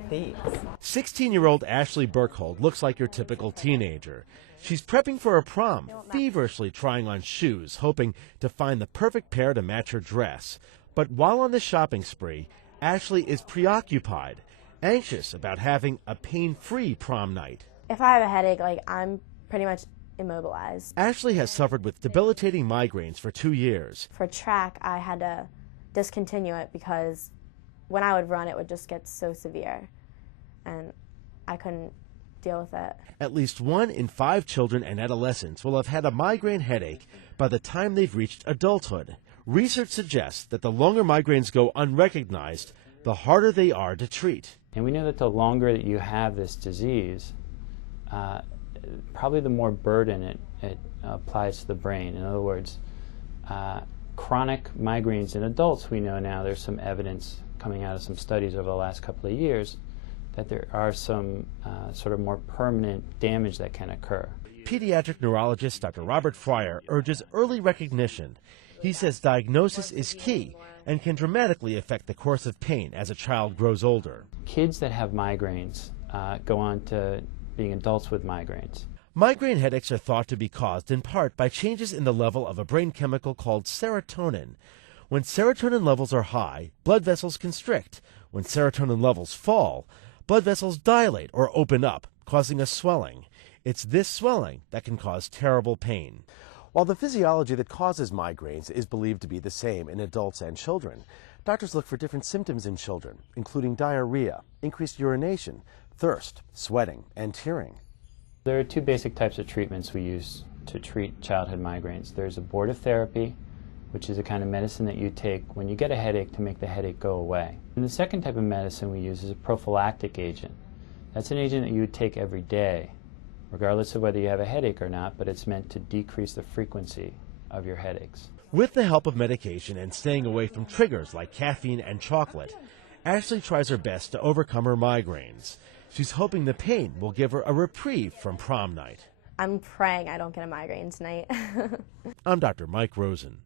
have these. 16-year-old Ashley Burkhold looks like your typical teenager. She's prepping for a prom, feverishly trying on shoes, hoping to find the perfect pair to match her dress. But while on the shopping spree, Ashley is preoccupied, anxious about having a pain-free prom night. If I have a headache, I'm pretty much immobilized. Ashley has suffered with debilitating migraines for 2 years. For track, I had to discontinue it because when I would run, it would just get so severe, and I couldn't deal with it. At least 1 in 5 children and adolescents will have had a migraine headache by the time they've reached adulthood. Research suggests that the longer migraines go unrecognized, the harder they are to treat. And we know that the longer that you have this disease, probably the more burden it applies to the brain. In other words, chronic migraines in adults, we know now there's some evidence coming out of some studies over the last couple of years that there are some sort of more permanent damage that can occur. Pediatric neurologist Dr. Robert Fryer urges early recognition. He says diagnosis is key and can dramatically affect the course of pain as a child grows older. Kids that have migraines go on to being adults with migraines. Migraine headaches are thought to be caused in part by changes in the level of a brain chemical called serotonin. When serotonin levels are high, blood vessels constrict. When serotonin levels fall, blood vessels dilate or open up, causing a swelling. It's this swelling that can cause terrible pain. While the physiology that causes migraines is believed to be the same in adults and children, doctors look for different symptoms in children, including diarrhea, increased urination, thirst, sweating, and tearing. There are 2 basic types of treatments we use to treat childhood migraines. There's abortive therapy, which is a kind of medicine that you take when you get a headache to make the headache go away. And the second type of medicine we use is a prophylactic agent. That's an agent that you would take every day, regardless of whether you have a headache or not, but it's meant to decrease the frequency of your headaches. With the help of medication and staying away from triggers like caffeine and chocolate, Ashley tries her best to overcome her migraines. She's hoping the pain will give her a reprieve from prom night. I'm praying I don't get a migraine tonight. I'm Dr. Mike Rosen.